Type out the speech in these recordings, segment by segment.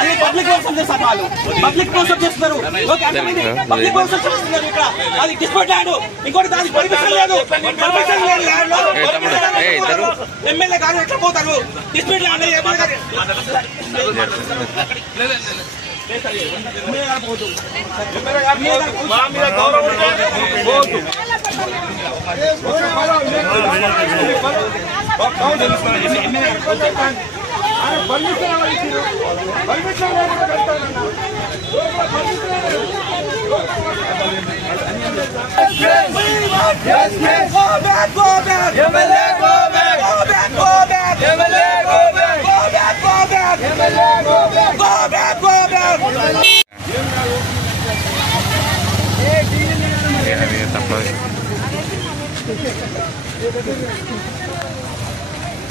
అది పబ్లిక్ కోసం చేస్తారు వాళ్ళు, పబ్లిక్ కోసం చేస్తున్నారు. ఓకే అర్థమైంది, పబ్లిక్ కోసం చేస్తున్నారు. ఇక్కడ అది డిస్ప్యూట్ ల్యాండ్, ఇంకోటి దానికి పర్మిషన్ లేదు, పర్మిషన్ లేని ల్యాండ్ లో ఎమ్మెల్యే గారు ఎట్లా పోతారు? Dispute land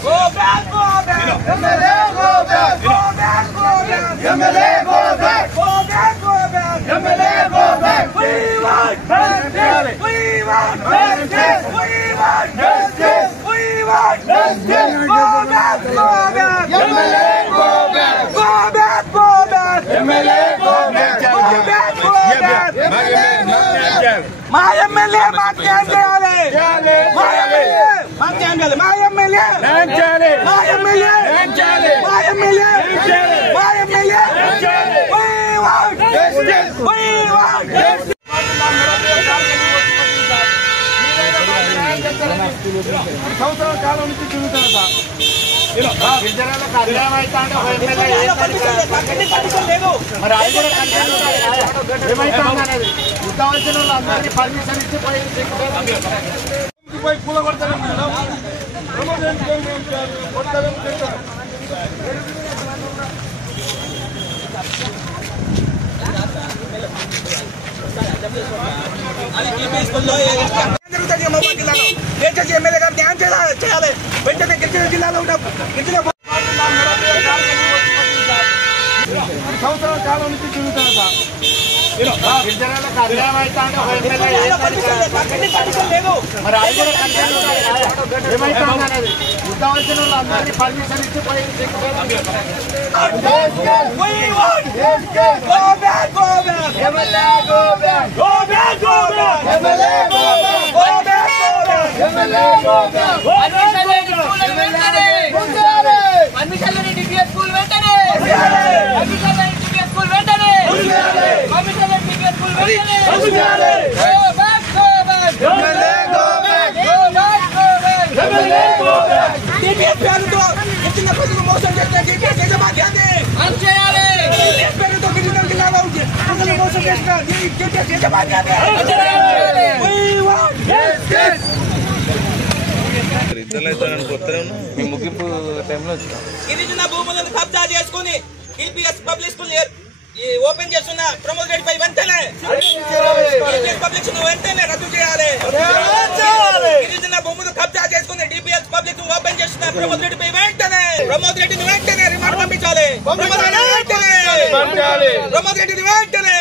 Go back, go back. MLA, go back. Go back, go back. MLA, go back. Go back, go back. MLA, go back. We want justice. We want justice. We want justice. We want justice. Go back, go back. MLA, go back. Go back, go back. MLA, go back. Go back, go back. మా MLA మాకు న్యాయం చేయాలి. మా MLA మాకు న్యాయం చేయాలి. మా MLA న్యాయం చేయాలి. మా ఎమ్మెల్యే న్యాయం చేయాలి. మా ఎమ్మెల్యే న్యాయం చేయాలి. మా ఎమ్మెల్యే న్యాయం చేయాలి. We want justice. We want justice. సంవత్సరాల కాలం నుంచి తిరుగుతారు సార్. మరి అది కూడా ఏమైతుంది ఉద్దాల్సిన వాళ్ళు అందరినీ పర్మిషన్ ఇచ్చి పోయి పూల కొడతారు. జరుగుతుంది మహబూబ్ జిల్లాలో. దయచేసి ఎమ్మెల్యే గారు న్యాయం చేయాలి. వెంటనే గిరిజన జిల్లాలో ఉన్న గిరిజన సంవత్సరాల కాలం నుంచి తిరుగుతారు సార్. మరి అది కూడా ఏమైతుంది ఉద్దాల్సిన వాళ్ళు అందరినీ పర్మిషన్ ఇచ్చి పోయి మోసం చేస్తే పేరుతో గిరిజన జిల్లాలో మోసం చేసిన ముగింపు టైంలో గిరిజన భూములను కబ్జా చేసుకుని టీపీఎస్ పబ్లిక్ స్కూల్ ఓపెన్ చేస్తున్న ప్రమోద్ రెడ్డిపై వెంటనే పబ్లిక్ స్కూల్ వెంటనే రద్దు చేయాలి. గిరిజన భూములు కబ్జా చేసుకుని డిపిఎస్ పబ్లిక్ ఓపెన్ చేస్తున్న ప్రమోద్ రెడ్డిపై వెంటనే రెడ్డిని వెంటనే రిమాండ్ పంపించాలి. ప్రమోద్ రెడ్డిని వెంటనే